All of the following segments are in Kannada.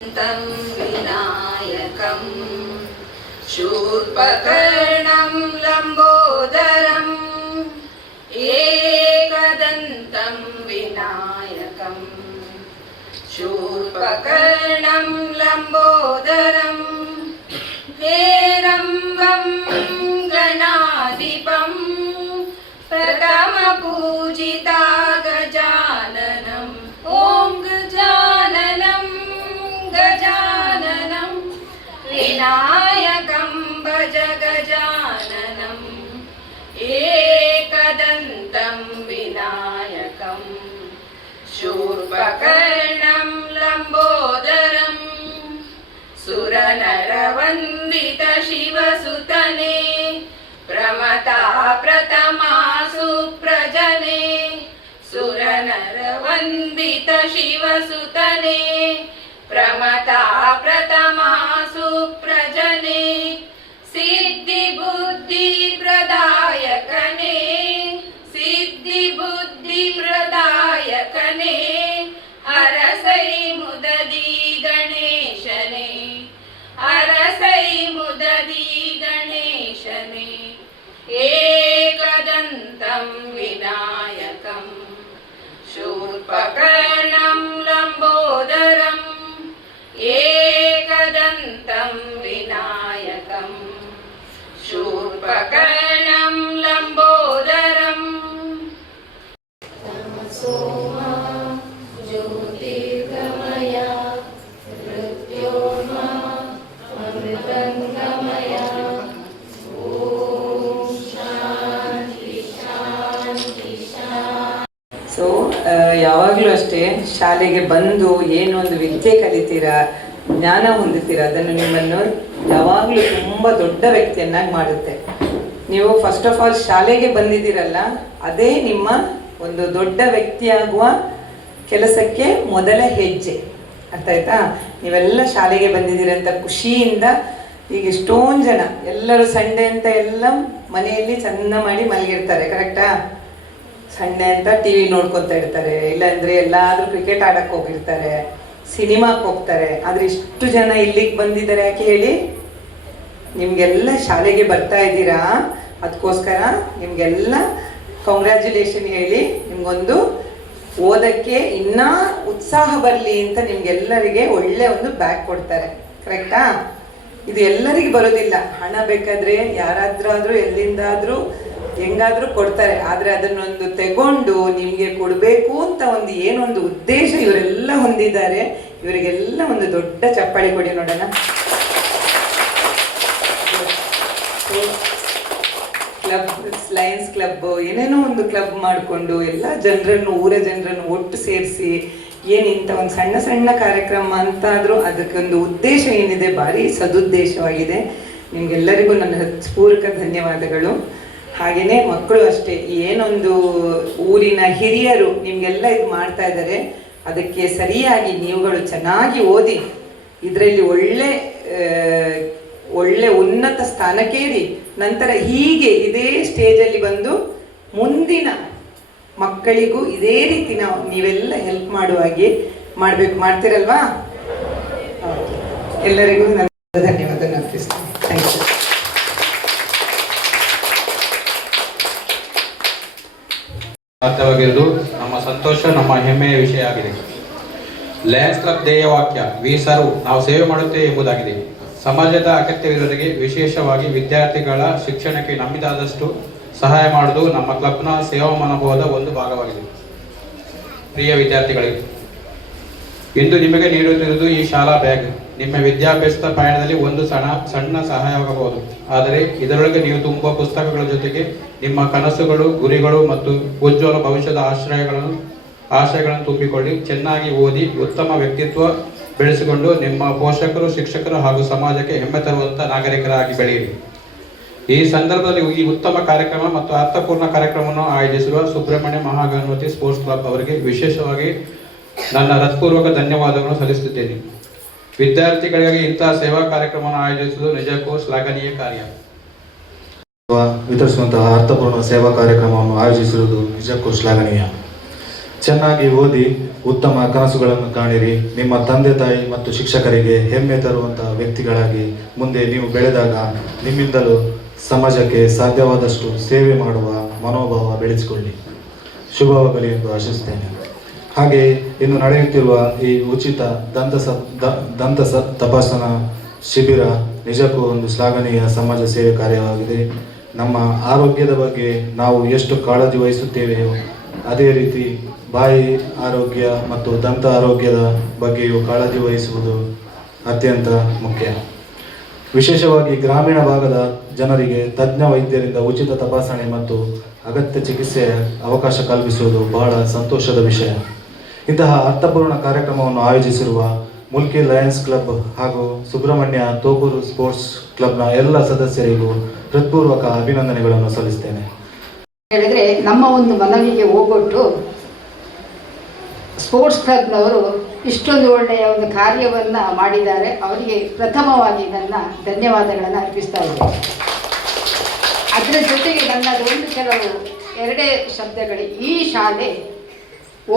तं विनायकं शूर्पकर्णं लम्बोदरम् एकदन्तं विनायकं शूर्पकर्णं लम्बोदरं हेरम्बं गणाधिपं प्रथमपूजिता गजाननम् ॐ गजाननं विनायकं भज गजाननम् एकदन्तं विनायकं शूर्पकर्णं लम्बोदरम् सुरनरवन्दित शिवसुतने प्रमता प्रथमा सुप्रजने सुरनरवन्दित शिवसुतने प्रमता प्रथमा सुप्रजने सिद्धिबुद्धिप्रदायकने सिद्धिबुद्धिप्रदायकने हरसै मुददी गणेशने हरसै मुददी गणेशने एकदन्तं विनायकं शूर्पकर्णं लम्बोदरम् एकदन्तं विनायकं शूर्पकर्णं लम्बोदरम् सोमा ज्योतिर्गमय मृत्योर्मा अमृतङ्गमय ॐ शान्ति शान्ति शान्ति. ಸೊ ಯಾವಾಗಲೂ ಅಷ್ಟೇ ಶಾಲೆಗೆ ಬಂದು ಏನೊಂದು ವಿದ್ಯೆ ಕಲಿತೀರಾ, ಜ್ಞಾನ ಹೊಂದುತ್ತೀರಾ, ಅದನ್ನು ನಿಮ್ಮನ್ನು ಯಾವಾಗಲೂ ತುಂಬ ದೊಡ್ಡ ವ್ಯಕ್ತಿಯನ್ನಾಗಿ ಮಾಡುತ್ತೆ. ನೀವು ಫಸ್ಟ್ ಆಫ್ ಆಲ್ ಶಾಲೆಗೆ ಬಂದಿದ್ದೀರಲ್ಲ, ಅದೇ ನಿಮ್ಮ ಒಂದು ದೊಡ್ಡ ವ್ಯಕ್ತಿಯಾಗುವ ಕೆಲಸಕ್ಕೆ ಮೊದಲ ಹೆಜ್ಜೆ. ಅರ್ಥ ಆಯ್ತಾ? ನೀವೆಲ್ಲ ಶಾಲೆಗೆ ಬಂದಿದ್ದೀರಂತ ಖುಷಿಯಿಂದ ಈಗ ಎಷ್ಟೊಂದು ಜನ ಎಲ್ಲರೂ ಸಂಡೇ ಅಂತ ಎಲ್ಲ ಮನೆಯಲ್ಲಿ ಚಂದ ಮಾಡಿ ಮಲಗಿರ್ತಾರೆ. ಕರೆಕ್ಟಾ? ಸಂಡೇ ಅಂತ ಟಿ ವಿ ನೋಡ್ಕೊತಾ ಇರ್ತಾರೆ, ಇಲ್ಲಾಂದರೆ ಎಲ್ಲಾದರೂ ಕ್ರಿಕೆಟ್ ಆಡಕ್ಕೆ ಹೋಗಿರ್ತಾರೆ, ಸಿನಿಮಾಕ್ಕೆ ಹೋಗ್ತಾರೆ. ಆದರೆ ಇಷ್ಟು ಜನ ಇಲ್ಲಿಗೆ ಬಂದಿದ್ದಾರೆ ಯಾಕೆ ಹೇಳಿ? ನಿಮಗೆಲ್ಲ ಶಾಲೆಗೆ ಬರ್ತಾ ಇದ್ದೀರಾ, ಅದಕ್ಕೋಸ್ಕರ ನಿಮಗೆಲ್ಲ ಕಾಂಗ್ರ್ಯಾಚುಲೇಷನ್ ಹೇಳಿ ನಿಮಗೊಂದು ಓದಕ್ಕೆ ಇನ್ನೂ ಉತ್ಸಾಹ ಬರಲಿ ಅಂತ ನಿಮಗೆಲ್ಲರಿಗೆ ಒಳ್ಳೆ ಒಂದು ಬ್ಯಾಗ್ ಕೊಡ್ತಾರೆ. ಕರೆಕ್ಟಾ? ಇದು ಎಲ್ಲರಿಗೆ ಬರೋದಿಲ್ಲ. ಹಣ ಬೇಕಾದರೆ ಯಾರಾದ್ರೂ ಎಲ್ಲಿಂದಾದರೂ ಹೆಂಗಾದರೂ ಕೊಡ್ತಾರೆ. ಆದರೆ ಅದನ್ನೊಂದು ತಗೊಂಡು ನಿಮಗೆ ಕೊಡಬೇಕು ಅಂತ ಒಂದು ಏನೊಂದು ಉದ್ದೇಶ ಇವರೆಲ್ಲ ಹೊಂದಿದ್ದಾರೆ. ಇವರಿಗೆಲ್ಲ ಒಂದು ದೊಡ್ಡ ಚಪ್ಪಾಳೆ ಕೊಡಿ ನೋಡೋಣ. ಕ್ಲಬ್, ಲಯನ್ಸ್ ಕ್ಲಬ್, ಏನೇನೋ ಒಂದು ಕ್ಲಬ್ ಮಾಡಿಕೊಂಡು ಎಲ್ಲ ಜನರನ್ನು, ಊರ ಜನರನ್ನು ಒಟ್ಟು ಸೇರಿಸಿ ಏನಿಂತ ಒಂದು ಸಣ್ಣ ಸಣ್ಣ ಕಾರ್ಯಕ್ರಮ ಅಂತಾದರೂ ಅದಕ್ಕೊಂದು ಉದ್ದೇಶ ಏನಿದೆ, ಭಾರಿ ಸದುದ್ದೇಶವಾಗಿದೆ. ನಿಮಗೆಲ್ಲರಿಗೂ ನನ್ನ ಹೃತ್ಪೂರ್ವಕ ಧನ್ಯವಾದಗಳು. ಹಾಗೆಯೇ ಮಕ್ಕಳು ಅಷ್ಟೇ, ಏನೊಂದು ಊರಿನ ಹಿರಿಯರು ನಿಮಗೆಲ್ಲ ಇದು ಮಾಡ್ತಾ ಇದ್ದಾರೆ, ಅದಕ್ಕೆ ಸರಿಯಾಗಿ ನೀವುಗಳು ಚೆನ್ನಾಗಿ ಓದಿ ಇದರಲ್ಲಿ ಒಳ್ಳೆ ಉನ್ನತ ಸ್ಥಾನಕ್ಕೇರಿ ನಂತರ ಹೀಗೆ ಇದೇ ಸ್ಟೇಜಲ್ಲಿ ಬಂದು ಮುಂದಿನ ಮಕ್ಕಳಿಗೂ ಇದೇ ರೀತಿ ನೀವೆಲ್ಲ ಹೆಲ್ಪ್ ಮಾಡುವ ಹಾಗೆ ಮಾಡ್ತೀರಲ್ವಾ? ಎಲ್ಲರಿಗೂ ನನ್ನ ಧನ್ಯವಾದ ಅರ್ಪಿಸ್ತೇನೆ. Thank you. ಸಾಧ್ಯವಾಗಿರುವುದು ನಮ್ಮ ಸಂತೋಷ, ನಮ್ಮ ಹೆಮ್ಮೆಯ ವಿಷಯ ಆಗಿದೆ. ಲಯನ್ಸ್ ಕ್ಲಬ್ ಧ್ಯೇಯ ವಾಕ್ಯ ವಿ ಸರ್ವ್, ನಾವು ಸೇವೆ ಮಾಡುತ್ತೇವೆ ಎಂಬುದಾಗಿದೆ. ಸಮಾಜದ ಅಗತ್ಯವಿರೋರಿಗೆ, ವಿಶೇಷವಾಗಿ ವಿದ್ಯಾರ್ಥಿಗಳ ಶಿಕ್ಷಣಕ್ಕೆ ನಮ್ಮಿದಾದಷ್ಟು ಸಹಾಯ ಮಾಡುವುದು ನಮ್ಮ ಕ್ಲಬ್ನ ಸೇವಾ ಮನೋಭಾವದ ಒಂದು ಭಾಗವಾಗಿದೆ. ಪ್ರಿಯ ವಿದ್ಯಾರ್ಥಿಗಳಿಗೆ, ಇಂದು ನಿಮಗೆ ನೀಡುತ್ತಿರುವುದು ಈ ಶಾಲಾ ಬ್ಯಾಗ್. ನಿಮ್ಮ ವಿದ್ಯಾಭ್ಯಾಸದ ಪಯಣದಲ್ಲಿ ಒಂದು ಸಣ್ಣ ಸಹಾಯವಾಗಬಹುದು. ಆದರೆ ಇದರೊಳಗೆ ನೀವು ತುಂಬ ಪುಸ್ತಕಗಳ ಜೊತೆಗೆ ನಿಮ್ಮ ಕನಸುಗಳು, ಗುರಿಗಳು ಮತ್ತು ಉಜ್ವಲ ಭವಿಷ್ಯದ ಆಶಯಗಳನ್ನು ತುಂಬಿಕೊಳ್ಳಿ. ಚೆನ್ನಾಗಿ ಓದಿ ಉತ್ತಮ ವ್ಯಕ್ತಿತ್ವ ಬೆಳೆಸಿಕೊಂಡು ನಿಮ್ಮ ಪೋಷಕರು, ಶಿಕ್ಷಕರು ಹಾಗೂ ಸಮಾಜಕ್ಕೆ ಹೆಮ್ಮೆ ತರುವಂಥ ನಾಗರಿಕರಾಗಿ ಬೆಳೆಯಿರಿ. ಈ ಸಂದರ್ಭದಲ್ಲಿ ಈ ಉತ್ತಮ ಕಾರ್ಯಕ್ರಮ ಮತ್ತು ಅರ್ಥಪೂರ್ಣ ಕಾರ್ಯಕ್ರಮವನ್ನು ಆಯೋಜಿಸಿರುವ ಸುಬ್ರಹ್ಮಣ್ಯ ಮಹಾಗಣಪತಿ ಸ್ಪೋರ್ಟ್ಸ್ ಕ್ಲಬ್ ಅವರಿಗೆ ವಿಶೇಷವಾಗಿ ನನ್ನ ಹೃತ್ಪೂರ್ವಕ ಧನ್ಯವಾದಗಳನ್ನು ಸಲ್ಲಿಸುತ್ತಿದ್ದೇನೆ. ವಿದ್ಯಾರ್ಥಿಗಳಿಗಾಗಿ ಇಂತಹ ಸೇವಾ ಕಾರ್ಯಕ್ರಮವನ್ನು ಆಯೋಜಿಸುವುದು ನಿಜಕ್ಕೂ ಶ್ಲಾಘನೀಯ ಕಾರ್ಯ. ವಿತರಿಸುವಂತಹ ಅರ್ಥಪೂರ್ಣ ಸೇವಾ ಕಾರ್ಯಕ್ರಮವನ್ನು ಆಯೋಜಿಸಿರುವುದು ನಿಜಕ್ಕೂ ಶ್ಲಾಘನೀಯ. ಚೆನ್ನಾಗಿ ಓದಿ ಉತ್ತಮ ಕನಸುಗಳನ್ನು ಕಾಣಿರಿ. ನಿಮ್ಮ ತಂದೆ ತಾಯಿ ಮತ್ತು ಶಿಕ್ಷಕರಿಗೆ ಹೆಮ್ಮೆ ತರುವಂತಹ ವ್ಯಕ್ತಿಗಳಾಗಿ ಮುಂದೆ ನೀವು ಬೆಳೆದಾಗ ನಿಮ್ಮಿಂದಲೂ ಸಮಾಜಕ್ಕೆ ಸಾಧ್ಯವಾದಷ್ಟು ಸೇವೆ ಮಾಡುವ ಮನೋಭಾವ ಬೆಳೆಸಿಕೊಳ್ಳಿ. ಶುಭವಾಗಲಿ ಎಂದು ಆಶಿಸುತ್ತೇನೆ. ಹಾಗೆ ಇನ್ನು ನಡೆಯುತ್ತಿರುವ ಈ ಉಚಿತ ದಂತ ತಪಾಸಣಾ ಶಿಬಿರ ನಿಜಕ್ಕೂ ಒಂದು ಶ್ಲಾಘನೀಯ ಸಮಾಜ ಸೇವೆ ಕಾರ್ಯವಾಗಿದೆ. ನಮ್ಮ ಆರೋಗ್ಯದ ಬಗ್ಗೆ ನಾವು ಎಷ್ಟು ಕಾಳಜಿ ವಹಿಸುತ್ತೇವೆಯೋ ಅದೇ ರೀತಿ ಬಾಯಿ ಆರೋಗ್ಯ ಮತ್ತು ದಂತ ಆರೋಗ್ಯದ ಬಗ್ಗೆಯೂ ಕಾಳಜಿ ವಹಿಸುವುದು ಅತ್ಯಂತ ಮುಖ್ಯ. ವಿಶೇಷವಾಗಿ ಗ್ರಾಮೀಣ ಭಾಗದ ಜನರಿಗೆ ತಜ್ಞ ವೈದ್ಯರಿಂದ ಉಚಿತ ತಪಾಸಣೆ ಮತ್ತು ಅಗತ್ಯ ಚಿಕಿತ್ಸೆಯ ಅವಕಾಶ ಕಲ್ಪಿಸುವುದು ಬಹಳ ಸಂತೋಷದ ವಿಷಯ. ಇಂತಹ ಅರ್ಥಪೂರ್ಣ ಕಾರ್ಯಕ್ರಮವನ್ನು ಆಯೋಜಿಸಿರುವ ಮುಲ್ಕಿ ಲಯನ್ಸ್ ಕ್ಲಬ್ ಹಾಗೂ ಸುಬ್ರಹ್ಮಣ್ಯ ತೋಗೂರು ಸ್ಪೋರ್ಟ್ಸ್ ಕ್ಲಬ್ನ ಎಲ್ಲ ಸದಸ್ಯರಿಗೂ ಹೃತ್ಪೂರ್ವಕ ಅಭಿನಂದನೆಗಳನ್ನು ಸಲ್ಲಿಸ್ತೇನೆ. ಹೇಳಿದ್ರೆ ನಮ್ಮ ಒಂದು ಮನವಿಗೆ ಹೋಗೊಟ್ಟು ಸ್ಪೋರ್ಟ್ಸ್ ಕ್ಲಬ್ನವರು ಇಷ್ಟೊಂದು ಒಳ್ಳೆಯ ಒಂದು ಕಾರ್ಯವನ್ನು ಮಾಡಿದ್ದಾರೆ. ಅವರಿಗೆ ಪ್ರಥಮವಾಗಿ ನನ್ನ ಧನ್ಯವಾದಗಳನ್ನು ಅರ್ಪಿಸ್ತಾ ಇದ್ದೇನೆ. ಅದರ ಜೊತೆಗೆ ನನ್ನದೊಂದು ಎರಡೇ ಶಬ್ದಗಳು. ಈ ಶಾಲೆ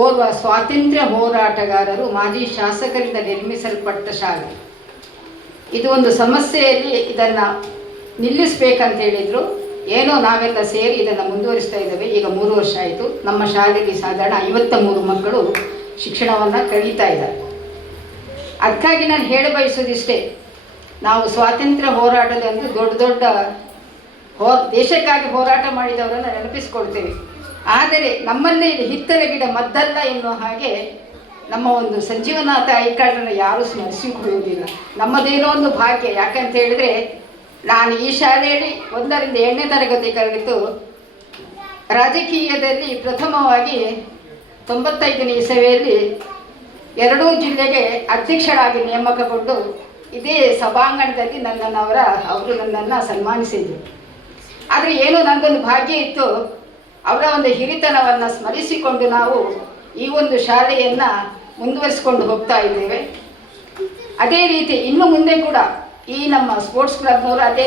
ಓರ್ವ ಸ್ವಾತಂತ್ರ್ಯ ಹೋರಾಟಗಾರರು ಮಾಜಿ ಶಾಸಕರಿಂದ ನಿರ್ಮಿಸಲ್ಪಟ್ಟ ಶಾಲೆ. ಇದು ಒಂದು ಸಮಸ್ಯೆಯಲ್ಲಿ ಇದನ್ನು ನಿಲ್ಲಿಸಬೇಕಂತ ಹೇಳಿದರು. ಏನೋ ನಾವೆಲ್ಲ ಸೇರಿ ಇದನ್ನು ಮುಂದುವರಿಸ್ತಾ ಇದ್ದೇವೆ. ಈಗ 3 ವರ್ಷ ಆಯಿತು. ನಮ್ಮ ಶಾಲೆಯಲ್ಲಿ ಸಾಧಾರಣ 53 ಮಕ್ಕಳು ಶಿಕ್ಷಣವನ್ನು ಕಳೀತಾ ಇದ್ದಾರೆ. ಅದಕ್ಕಾಗಿ ನಾನು ಹೇಳ ಬಯಸೋದಿಷ್ಟೇ, ನಾವು ಸ್ವಾತಂತ್ರ್ಯ ಹೋರಾಟದ ಒಂದು ದೊಡ್ಡ ದೇಶಕ್ಕಾಗಿ ಹೋರಾಟ ಮಾಡಿದವರನ್ನು ನೆನಪಿಸ್ಕೊಳ್ತೇವೆ. ಆದರೆ ನಮ್ಮಲ್ಲೇ ಇದು ಹಿತ್ತಲ ಗಿಡ ಮದ್ದಲ್ಲ ಎನ್ನುವ ಹಾಗೆ ನಮ್ಮ ಒಂದು ಸಂಜೀವನಾಥ ಐಕಾಡನ್ನು ಯಾರೂ ಸ್ಮರಿಸಿಕೊಳ್ಳುವುದಿಲ್ಲ. ನಮ್ಮದೇನೋ ಒಂದು ಭಾಗ್ಯ. ಯಾಕಂತ ಹೇಳಿದರೆ ನಾನು ಈ ಶಾಲೆಯಲ್ಲಿ 1ರಿಂದ 7ನೇ ತರಗತಿ ಕಲಿತು ರಾಜಕೀಯದಲ್ಲಿ ಪ್ರಥಮವಾಗಿ 95ನೇ ಇಸವಿಯಲ್ಲಿ 2 ಜಿಲ್ಲೆಗೆ ಅಧ್ಯಕ್ಷರಾಗಿ ನೇಮಕಗೊಂಡು ಇದೇ ಸಭಾಂಗಣದಲ್ಲಿ ಅವರು ನನ್ನನ್ನು ಸನ್ಮಾನಿಸಿದರು. ಆದರೆ ಏನೋ ನನಗೊಂದು ಭಾಗ್ಯ ಇತ್ತು. ಅವರ ಒಂದು ಹಿರಿತನವನ್ನು ಸ್ಮರಿಸಿಕೊಂಡು ನಾವು ಈ ಒಂದು ಶಾಲೆಯನ್ನು ಮುಂದುವರಿಸಿಕೊಂಡು ಹೋಗ್ತಾ ಇದ್ದೇವೆ. ಅದೇ ರೀತಿ ಇನ್ನು ಮುಂದೆ ಕೂಡ ಈ ನಮ್ಮ ಸ್ಪೋರ್ಟ್ಸ್ ಕ್ಲಬ್ನವರು, ಅದೇ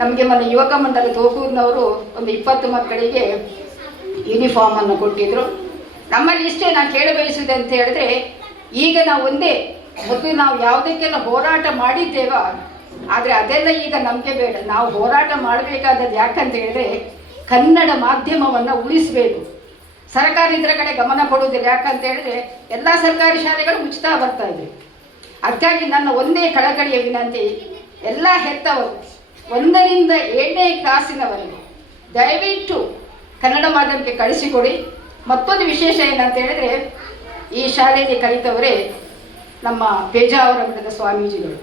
ನಮಗೆ ಮೊನ್ನೆ ಯುವಕ ಮಂಡಲ ತೋಗೂರಿನವರು ಒಂದು 20 ಮಕ್ಕಳಿಗೆ ಯೂನಿಫಾರ್ಮನ್ನು ಕೊಟ್ಟಿದ್ದರು. ನಮ್ಮಲ್ಲಿ ಇಷ್ಟೇ ನಾನು ಕೇಳಬಯಸಿದೆ ಅಂತ ಹೇಳಿದ್ರೆ, ಈಗ ನಾವು ಒಂದೇ ಮೊದಲು ನಾವು ಯಾವುದಕ್ಕೆಲ್ಲ ಹೋರಾಟ ಮಾಡಿದ್ದೇವೋ ಆದರೆ ಅದೆಲ್ಲ ಈಗ ನಮಗೆ ಬೇಡ. ನಾವು ಹೋರಾಟ ಮಾಡಬೇಕಾದದ್ದು ಯಾಕಂತ ಹೇಳಿದ್ರೆ ಕನ್ನಡ ಮಾಧ್ಯಮವನ್ನು ಉಳಿಸಬೇಕು. ಸರ್ಕಾರ ಇದರ ಕಡೆ ಗಮನ ಕೊಡುವುದಿಲ್ಲ. ಯಾಕಂತ ಹೇಳಿದ್ರೆ ಎಲ್ಲ ಸರ್ಕಾರಿ ಶಾಲೆಗಳು ಮುಚ್ತಾ ಬರ್ತಾ ಇದೆ. ಅದಕ್ಕಾಗಿ ನನ್ನ ಒಂದೇ ಕಳಕಳಿಯ ವಿನಂತಿ, ಎಲ್ಲ ಹೆತ್ತವರು 1ರಿಂದ 7ನೇ ಕ್ಲಾಸಿನವರೆಗೆ ದಯವಿಟ್ಟು ಕನ್ನಡ ಮಾಧ್ಯಮಕ್ಕೆ ಕಳಿಸಿಕೊಡಿ. ಮತ್ತೊಂದು ವಿಶೇಷ ಏನಂತ ಹೇಳಿದ್ರೆ, ಈ ಶಾಲೆಯಲ್ಲಿ ಕಲಿತವರೇ ನಮ್ಮ ಪೇಜಾವರ ಮಠದ ಸ್ವಾಮೀಜಿಗಳು.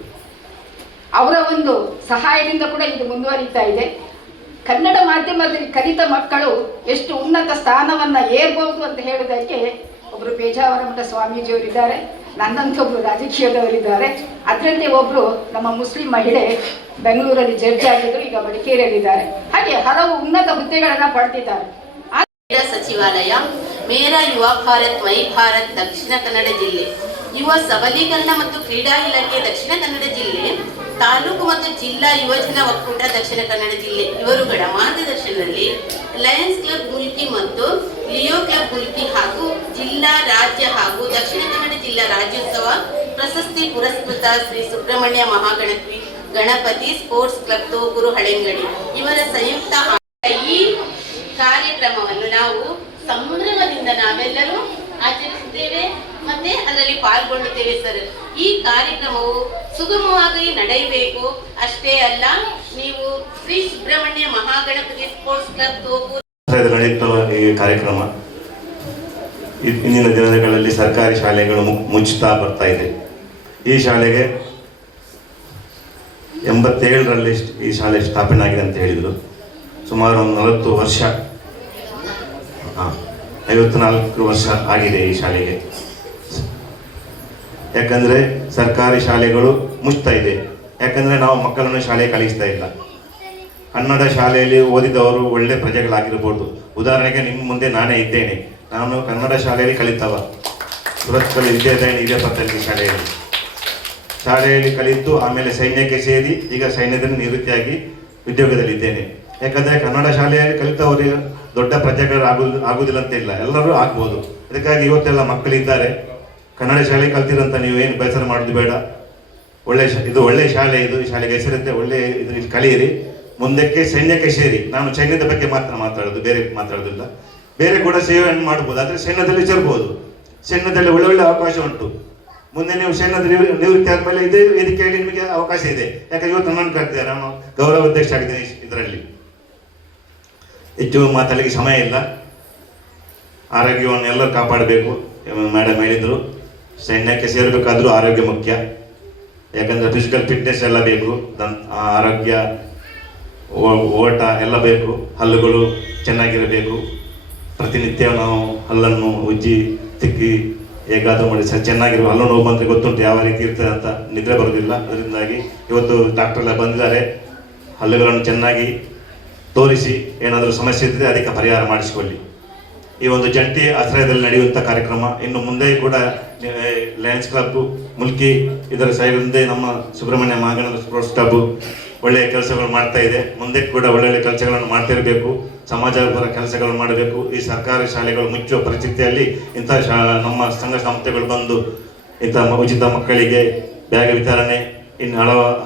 ಅವರ ಒಂದು ಸಹಾಯದಿಂದ ಕೂಡ ಇದು ಮುಂದುವರಿತಾ ಇದೆ. ಕನ್ನಡ ಮಾಧ್ಯಮದಲ್ಲಿ ಕಲಿತ ಮಕ್ಕಳು ಎಷ್ಟು ಉನ್ನತ ಸ್ಥಾನವನ್ನು ಏರ್ಬೋದು ಅಂತ ಹೇಳೋದಕ್ಕೆ ಒಬ್ಬರು ಪೇಜಾವರ ಮಠ ಸ್ವಾಮೀಜಿಯವರಿದ್ದಾರೆ, ನನ್ನಂಥೊಬ್ಬರು ರಾಜಕೀಯದವರಿದ್ದಾರೆ. ಅದರಲ್ಲಿ ಒಬ್ಬರು ನಮ್ಮ ಮುಸ್ಲಿಂ ಮಹಿಳೆ ಬೆಂಗಳೂರಲ್ಲಿ ಜಡ್ಜ್ ಆಗಿದ್ದರು, ಈಗ ಮಡಿಕೇರಿಯಲ್ಲಿದ್ದಾರೆ. ಹಾಗೆ ಹಲವು ಉನ್ನತ ಹುದ್ದೆಗಳನ್ನು ಪಡೆದಿದ್ದಾರೆ. ಸಚಿವಾಲಯ, ಮೇರಾ ಯುವ ಭಾರತ್ ಮೈ ಭಾರತ್ ದಕ್ಷಿಣ ಕನ್ನಡ ಜಿಲ್ಲೆ, ಯುವ ಸಬಲೀಕರಣ ಮತ್ತು ಕ್ರೀಡಾ ಇಲಾಖೆ ದಕ್ಷಿಣ ಕನ್ನಡ ಜಿಲ್ಲೆ, ತಾಲೂಕು ಮತ್ತು ಜಿಲ್ಲಾ ಯುವಜನ ಒಕ್ಕೂಟ ದಕ್ಷಿಣ ಕನ್ನಡ ಜಿಲ್ಲೆ ಇವರುಗಳ ಮಾರ್ಗದರ್ಶನದಲ್ಲಿ ಲಯನ್ಸ್ ಕ್ಲಬ್ ಮುಲ್ಕಿ ಮತ್ತು ಲಿಯೋ ಕ್ಲಬ್ ಮುಲ್ಕಿ ಹಾಗೂ ಜಿಲ್ಲಾ, ರಾಜ್ಯ ಹಾಗೂ ದಕ್ಷಿಣ ಕನ್ನಡ ಜಿಲ್ಲಾ ರಾಜ್ಯೋತ್ಸವ ಪ್ರಶಸ್ತಿ ಪುರಸ್ಕೃತ ಶ್ರೀ ಸುಬ್ರಹ್ಮಣ್ಯ ಗಣಪತಿ ಸ್ಪೋರ್ಟ್ಸ್ ಕ್ಲಬ್ ತೋಗೂರು ಹಳೆಂಗಡಿ ಇವರ ಸಂಯುಕ್ತ ಈ ಕಾರ್ಯಕ್ರಮವನ್ನು ನಾವು ಸಂಭ್ರಮದಿಂದ ನಾವೆಲ್ಲರೂ ಆಚರಿಸುತ್ತೇವೆ ಮತ್ತೆ ಅದರಲ್ಲಿ ಪಾಲ್ಗೊಳ್ಳುತ್ತೇವೆ ಸರ್. ಈ ಕಾರ್ಯಕ್ರಮವು ಸುಗಮವಾಗಿ ನಡೆಯಬೇಕು. ಅಷ್ಟೇ ಅಲ್ಲ, ನೀವು ಶ್ರೀ ಸುಬ್ರಹ್ಮಣ್ಯ ಮಹಾಗಣಪತಿ ಸ್ಪೋರ್ಟ್ಸ್ ಕ್ಲಬ್ ತೋಗೂರು ನಡೆಯುತ್ತವ ಈ ಕಾರ್ಯಕ್ರಮ ಇಂದಿನ ದಿನಗಳಲ್ಲಿ ಸರ್ಕಾರಿ ಶಾಲೆಗಳು ಮುಚ್ಚುತ್ತಾ ಬರ್ತಾ ಇದೆ. ಈ ಶಾಲೆಗೆ 87ರಲ್ಲಿ ಈ ಶಾಲೆ ಸ್ಥಾಪನೆ ಆಗಿದೆ ಅಂತ ಹೇಳಿದರು. ಸುಮಾರು 40 ವರ್ಷ 54 ವರ್ಷ ಆಗಿದೆ ಈ ಶಾಲೆಗೆ. ಯಾಕಂದರೆ ಸರ್ಕಾರಿ ಶಾಲೆಗಳು ಮುಚ್ತಾ ಇದೆ. ಯಾಕಂದರೆ ನಾವು ಮಕ್ಕಳನ್ನು ಶಾಲೆಗೆ ಕಳಿಸ್ತಾ ಇಲ್ಲ. ಕನ್ನಡ ಶಾಲೆಯಲ್ಲಿ ಓದಿದವರು ಒಳ್ಳೆ ಪ್ರಜೆಗಳಾಗಿರ್ಬೋದು. ಉದಾಹರಣೆಗೆ ನಿಮ್ಮ ಮುಂದೆ ನಾನೇ ಇದ್ದೇನೆ. ನಾನು ಕನ್ನಡ ಶಾಲೆಯಲ್ಲಿ ಕಲಿತವ, ಸುರತ್ಕಲ್ ವಿದ್ಯಾದಾಯಣಿ ಹಿರಿಯಪತ್ತಲ್ಲಿ ಶಾಲೆಯಲ್ಲಿ ಕಲಿತು ಆಮೇಲೆ ಸೈನ್ಯಕ್ಕೆ ಸೇರಿ ಈಗ ಸೈನ್ಯದಲ್ಲಿ ನಿವೃತ್ತಿಯಾಗಿ ಉದ್ಯೋಗದಲ್ಲಿದ್ದೇನೆ. ಯಾಕಂದರೆ ಕನ್ನಡ ಶಾಲೆಯಲ್ಲಿ ಕಲಿತವರಿಗೆ ದೊಡ್ಡ ಪ್ರಜೆಗಳು ಆಗುವುದಿಲ್ಲ ಅಂತ ಇಲ್ಲ, ಎಲ್ಲರೂ ಆಗ್ಬೋದು. ಅದಕ್ಕಾಗಿ ಇವತ್ತೆಲ್ಲ ಮಕ್ಕಳಿದ್ದಾರೆ, ಕನ್ನಡ ಶಾಲೆ ಕಲ್ತಿರಂತ ನೀವೇನು ಬೇಸರ ಮಾಡೋದು ಬೇಡ. ಇದು ಒಳ್ಳೆ ಶಾಲೆ, ಇದು ಈ ಶಾಲೆಗೆ ಹೆಸರಿದ್ದೆ, ಒಳ್ಳೆ ಇದರಲ್ಲಿ ಕಲಿಯಿರಿ. ಮುಂದಕ್ಕೆ ಸೈನ್ಯಕ್ಕೆ ಸೇರಿ. ನಾನು ಸೈನ್ಯದ ಬಗ್ಗೆ ಮಾತ್ರ ಮಾತಾಡೋದು, ಬೇರೆ ಮಾತಾಡೋದಿಲ್ಲ. ಬೇರೆ ಕೂಡ ಸೇವೆಯನ್ನು ಮಾಡ್ಬೋದು, ಆದರೆ ಸೈನ್ಯದಲ್ಲಿ ಸೇರ್ಬೋದು. ಸೈನ್ಯದಲ್ಲಿ ಒಳ್ಳೊಳ್ಳೆ ಅವಕಾಶ ಉಂಟು. ಮುಂದೆ ನೀವು ಸೈನ್ಯದ ನಿವೃತ್ತಿ ಆದಮೇಲೆ ಇದೇ ವೇದಿಕೆಯಲ್ಲಿ ನಿಮಗೆ ಅವಕಾಶ ಇದೆ. ಯಾಕಂದ್ರೆ ಇವತ್ತು ನನ್ನನ್ನು ಕರೆದಿದ್ದಾರೆ, ನಾನು ಗೌರವ ಅಧ್ಯಕ್ಷ ಆಗಿದ್ದೇನೆ ಇದರಲ್ಲಿ. ಹೆಚ್ಚು ಮಾತಾಡಲಿಕ್ಕೆ ಸಮಯ ಇಲ್ಲ. ಆರೋಗ್ಯವನ್ನು ಎಲ್ಲರೂ ಕಾಪಾಡಬೇಕು. ಮೇಡಮ್ ಹೇಳಿದರು, ಸೈನ್ಯಕ್ಕೆ ಸೇರಬೇಕಾದ್ರೂ ಆರೋಗ್ಯ ಮುಖ್ಯ. ಯಾಕಂದರೆ ಫಿಸಿಕಲ್ ಫಿಟ್ನೆಸ್ ಎಲ್ಲ ಬೇಕು, ಆರೋಗ್ಯ, ಓಟ ಎಲ್ಲ ಬೇಕು. ಹಲ್ಲುಗಳು ಚೆನ್ನಾಗಿರಬೇಕು. ಪ್ರತಿನಿತ್ಯ ನಾವು ಹಲ್ಲನ್ನು ಉಜ್ಜಿ ತಿಕ್ಕಿ ಹೇಗಾದರೂ ಮಾಡಿ ಚೆನ್ನಾಗಿರುವ ಹಲ್ಲು ನೋವು ಬಂದರೆ ಗೊತ್ತುಂಟು ಯಾವ ರೀತಿ ಇರ್ತದೆ ಅಂತ. ನಿದ್ರೆ ಬರೋದಿಲ್ಲ. ಅದರಿಂದಾಗಿ ಇವತ್ತು ಡಾಕ್ಟರ್ ಎಲ್ಲ ಬಂದಿದ್ದಾರೆ. ಹಲ್ಲುಗಳನ್ನು ಚೆನ್ನಾಗಿ ತೋರಿಸಿ ಏನಾದರೂ ಸಮಸ್ಯೆ ಇದ್ದರೆ ಅದಕ್ಕೆ ಪರಿಹಾರ ಮಾಡಿಸಿಕೊಳ್ಳಿ. ಈ ಒಂದು ಜಂಟಿ ಆಶ್ರಯದಲ್ಲಿ ನಡೆಯುವಂಥ ಕಾರ್ಯಕ್ರಮ ಇನ್ನು ಮುಂದೆ ಕೂಡ ಲಯನ್ಸ್ ಕ್ಲಬ್ ಮುಲ್ಕಿ ಇದರ ಸಹಯೋಗದಿಂದ ನಮ್ಮ ಸುಬ್ರಹ್ಮಣ್ಯ ಮಹಾಗಣಪತಿ ಸ್ಪೋರ್ಟ್ಸ್ ಕ್ಲಬ್ ಒಳ್ಳೆಯ ಕೆಲಸಗಳು ಮಾಡ್ತಾ ಇದೆ. ಮುಂದೆ ಕೂಡ ಒಳ್ಳೊಳ್ಳೆ ಕೆಲಸಗಳನ್ನು ಮಾಡ್ತಿರಬೇಕು. ಸಮಾಜಪರ ಕೆಲಸಗಳನ್ನು ಮಾಡಬೇಕು. ಈ ಸರ್ಕಾರಿ ಶಾಲೆಗಳು ಮುಚ್ಚುವ ಪರಿಸ್ಥಿತಿಯಲ್ಲಿ ಇಂಥ ನಮ್ಮ ಸಂಘ ಸಂಸ್ಥೆಗಳು ಬಂದು ಇಂಥ ಉಚಿತ ಮಕ್ಕಳಿಗೆ ಬ್ಯಾಗ್ ವಿತರಣೆ, ಇನ್ನು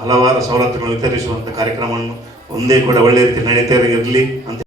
ಹಲವಾರು ಸವಲತ್ತುಗಳನ್ನು ವಿತರಿಸುವಂಥ ಕಾರ್ಯಕ್ರಮವನ್ನು ಮುಂದೆ ಕೂಡ ಒಳ್ಳೆಯ ರೀತಿ ನಡೀತಾ ಇರಲಿ ಅಂತ